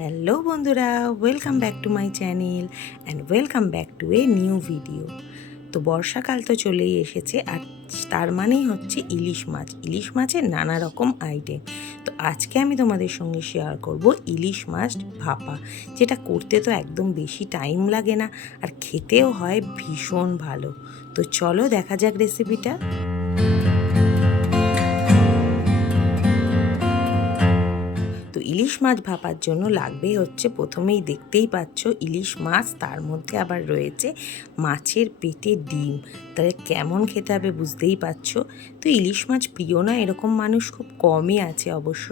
Hello বন্ধুরা welcome back to my channel and welcome back to a new video তো বর্ষাকাল তো চলেই এসেছে আর তার মানেই হচ্ছে ইলিশ মাছ। ইলিশ মাছের নানা রকম আইটেম তো আজকে আমি তোমাদের সঙ্গে শেয়ার করব ইলিশ মাছ ভাপা, যেটা করতে তো একদম বেশি টাইম লাগে না আর খেতেও হয় ভীষণ ভালো। তো চলো দেখা যাক রেসিপিটা ইলিশ মাছ ভাপার জন্য লাগবে হচ্ছে প্রথমেই দেখতেই পাচ্ছ ইলিশ মাছ, তার মধ্যে আবার রয়েছে মাছের পেটে ডিম। তাহলে কেমন খেতে হবে বুঝতেই পারছ? তো ইলিশ মাছ প্রিয় না? এরকম মানুষ খুব কমই আছে অবশ্য।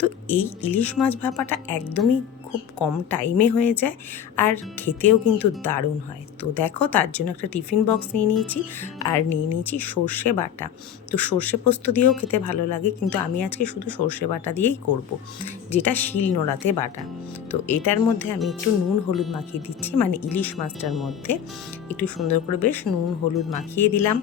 তো এই ইলিশ মাছ ভাপাটা একদমই খুব কম টাইমে হয়ে যায় আর খেতেও কিন্তু দারুণ হয়। তো দেখো তার জন্য একটা টিফিন বক্স নিয়ে নিয়েছি আর নিয়ে নিয়েছি সর্ষে বাটা। তো সর্ষে পোস্ত দিয়েও খেতে ভালো লাগে কিন্তু আমি আজকে শুধু সর্ষে বাটা দিয়েই করব। যেটা শিল নোড়াতে বাটা। তো এটার মধ্যে আমি একটু নুন হলুদ মাখিয়ে দিচ্ছি মানে ইলিশ মাছটার মধ্যে। একটু সুন্দর করে বেশ নুন হলুদ মাখিয়ে দিলাম।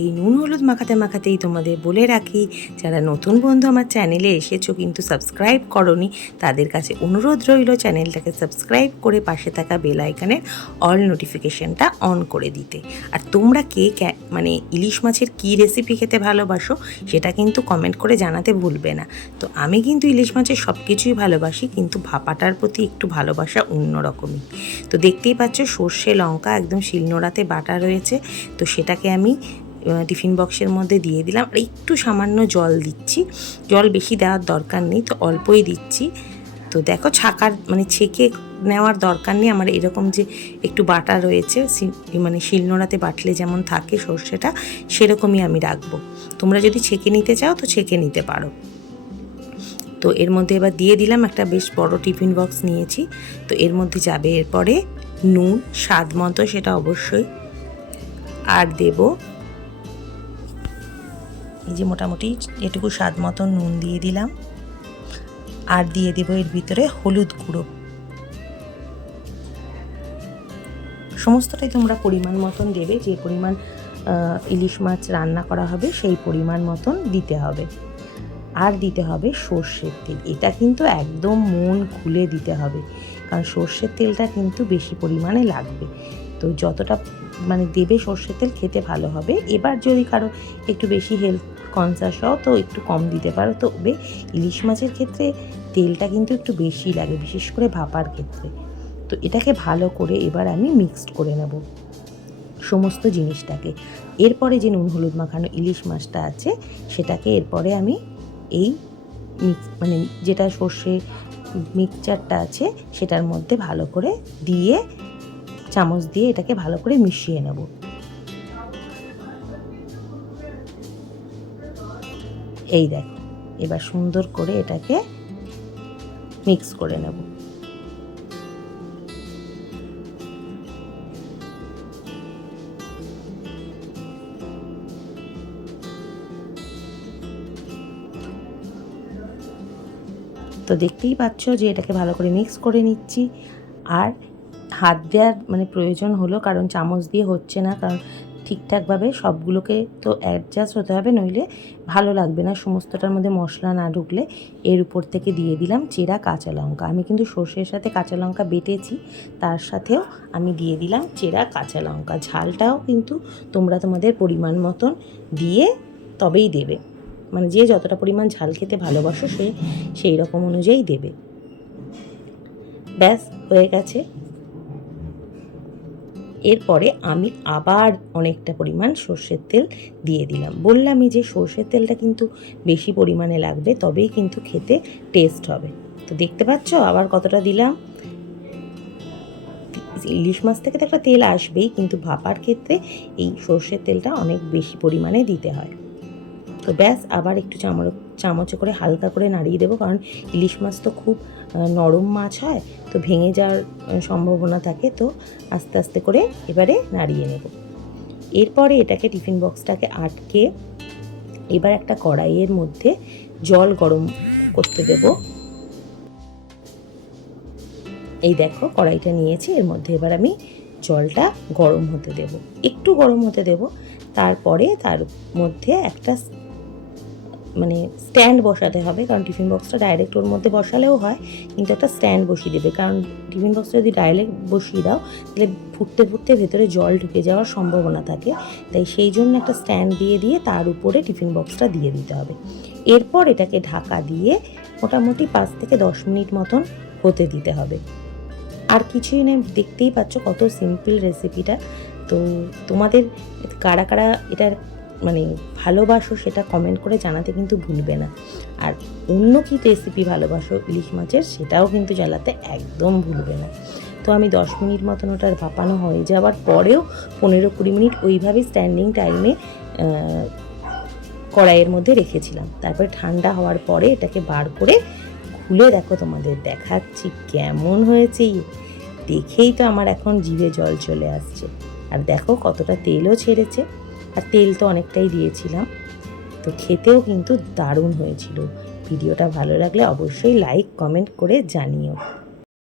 এই নুন হলুদ মাখাতে মাখাতেই তোমাদের বলে রাখি, যারা নতুন বন্ধু আমার চ্যানেলে এসেছ কিন্তু সাবস্ক্রাইব করনি, তাদের কাছে অনুরোধ রইল চ্যানেলটাকে সাবস্ক্রাইব করে পাশে থাকা বেল আইকনের অল নোটিফিকেশনটা অন করে দিতে। আর তোমরা কে মানে ইলিশ মাছের কী রেসিপি খেতে ভালোবাসো, সেটা কিন্তু কমেন্ট করে জানাতে ভুলবে না। তো আমি কিন্তু ইলিশ মাছের সব কিছুই ভালোবাসি, কিন্তু ভাপাটার প্রতি একটু ভালোবাসা অন্যরকমই। তো দেখতেই পাচ্ছ সর্ষে, লঙ্কা, একদম শিলনোড়াতে বাটা রয়েছে, তো সেটাকে আমি টিফিন বক্সের মধ্যে দিয়ে দিলাম। আর একটু সামান্য জল দিচ্ছি। জল বেশি দেওয়ার দরকার নেই, তো অল্পই দিচ্ছি। তো দেখো ছাকার মানে ছেঁকে নেওয়ার দরকার নেই। আমার এরকম যে একটু বাটা রয়েছে মানে শিলনোড়াতে বাটলে যেমন থাকে সর্ষেটা, সেরকমই আমি রাখব। তোমরা যদি ছেঁকে নিতে চাও, তো ছেঁকে নিতে পারো। তো এর মধ্যে এবার দিয়ে দিলাম একটা বেশ বড় টিফিন বক্স নিয়েছি। তো এর মধ্যে যাবে এরপরে নুন, স্বাদ মতো সেটা অবশ্যই। আর দেব এই যে মোটামুটি এটুকু স্বাদ মতো নুন দিয়ে দিলাম। আর দিয়ে দেব এর ভিতরে হলুদ গুঁড়ো। সমস্তটাই তোমরা পরিমাণ মতন দেবে, যে পরিমাণ ইলিশ মাছ রান্না করা হবে সেই পরিমাণ মতন দিতে হবে। আর দিতে হবে সর্ষের তেল। এটা কিন্তু একদম মন খুলে দিতে হবে, কারণ সর্ষের তেলটা কিন্তু বেশি পরিমাণে লাগবে। তো যতটা মানে দেবে সর্ষের তেল, খেতে ভালো হবে। এবার যদি কারও একটু বেশি হেলথ কনসাস হও তো একটু কম দিতে পারো। তবে ইলিশ মাছের ক্ষেত্রে তেলটা কিন্তু একটু বেশি লাগে, বিশেষ করে ভাপার ক্ষেত্রে। তো এটাকে ভালো করে এবার আমি মিক্সড করে নেব সমস্ত জিনিসটাকে। এরপরে যে নুন হলুদ মাখানো ইলিশ মাছটা আছে, সেটাকে এরপরে আমি এই মানে যেটা সর্ষে মিক্সচারটা আছে, সেটার মধ্যে ভালো করে দিয়ে, চামচ দিয়ে এটাকে ভালো করে মিশিয়ে নেব। এই দেখো, এবার সুন্দর করে এটাকে মিক্স করে নেব। তো দেখতেই পাচ্ছ যে এটাকে ভালো করে মিক্স করে নিচ্ছি। আর হাত দেওয়ার মানে প্রয়োজন হলো, কারণ চামচ দিয়ে হচ্ছে না, কারণ ঠিকঠাকভাবে সবগুলোকে তো অ্যাডজাস্ট হতে হবে, নইলে ভালো লাগবে না। সমস্তটার মধ্যে মশলা না ঢুকলে এর উপর থেকে দিয়ে দিলাম চেরা কাঁচা লঙ্কা। আমি কিন্তু সর্ষের সাথে কাঁচা লঙ্কা বেটেছি, তার সাথেও আমি দিয়ে দিলাম চেরা কাঁচা লঙ্কা। ঝালটাও কিন্তু তোমরা তোমাদের পরিমাণ মতন দিয়ে তবেই দেবে। মানে যে যতটা পরিমাণ ঝাল খেতে ভালোবাসো সে সেই রকম অনুযায়ী দেবে। ব্যাস, হয়ে গেছে। এরপরে আমি আবার অনেকটা পরিমাণ সর্ষের তেল দিয়ে দিলাম। বললামই যে সর্ষের তেলটা কিন্তু বেশি পরিমাণে লাগবে, তবেই কিন্তু খেতে টেস্ট হবে। তো দেখতে পাচ্ছ আবার কতটা দিলাম? ইলিশ মাছ থেকে তো একটা তেল আসবেই, কিন্তু ভাপার ক্ষেত্রে এই সর্ষের তেলটা অনেক বেশি পরিমাণে দিতে হয়। তো ব্যাস, আবার একটু চামচ চামচে করে হালকা করে নাড়িয়ে দেবো। কারণ ইলিশ মাছ তো খুব নরম মাছ হয়, তো ভেঙে যাওয়ার সম্ভাবনা থাকে। তো আস্তে আস্তে করে এবারে নাড়িয়ে নেব। এরপরে এটাকে টিফিন বক্সটাকে আটকে এবার একটা কড়াইয়ের মধ্যে জল গরম করতে দেব। এই দেখো, কড়াইটা নিয়েছি। এর মধ্যে এবার আমি জলটা গরম হতে দেব। একটু গরম হতে দেব। তারপরে তার মধ্যে একটা মানে স্ট্যান্ড বসাতে হবে, কারণ টিফিন বক্সটা ডাইরেক্ট ওর মধ্যে বসালেও হয়, কিন্তু একটা স্ট্যান্ড বসিয়ে দেবে। কারণ টিফিন বক্সটা যদি ডাইরেক্ট বসিয়ে দাও, তাহলে ফুটতে ফুটতে ভেতরে জল ঢুকে যাওয়ার সম্ভাবনা থাকে। তাই সেই জন্য একটা স্ট্যান্ড দিয়ে দিয়ে তার উপরে টিফিন বক্সটা দিয়ে দিতে হবে। এরপর এটাকে ঢাকা দিয়ে মোটামুটি পাঁচ থেকে দশ মিনিট মতন হতে দিতে হবে। আর কিছুই নেই দেখতেই পাচ্ছ কত সিম্পল রেসিপিটা তো তোমাদের কারা কারা এটার মানে ভালোবাসো সেটা কমেন্ট করে জানাতে কিন্তু ভুলবে না। আর অন্য কী রেসিপি ভালোবাসো, ইলিশ মাছের, সেটাও কিন্তু জ্বালাতে একদম ভুলবে না। তো আমি দশ মিনিট মতন ওটার ভাপানো হয়ে যাওয়ার পরেও পনেরো কুড়ি মিনিট ওইভাবেই স্ট্যান্ডিং টাইমে কড়াইয়ের মধ্যে রেখেছিলাম। তারপরে ঠান্ডা হওয়ার পরে এটাকে বার করে খুলে দেখো তোমাদের দেখাচ্ছি কেমন হয়েছে। দেখেই তো আমার এখন জিভে জল চলে আসছে। আর দেখো কতটা তেলও ছেড়েছে। আর তেল তো অনেকটাই দিয়েছিলাম। তো খেতেও কিন্তু দারুণ হয়েছিল। ভিডিওটা ভালো লাগলে অবশ্যই লাইক কমেন্ট করে জানিও।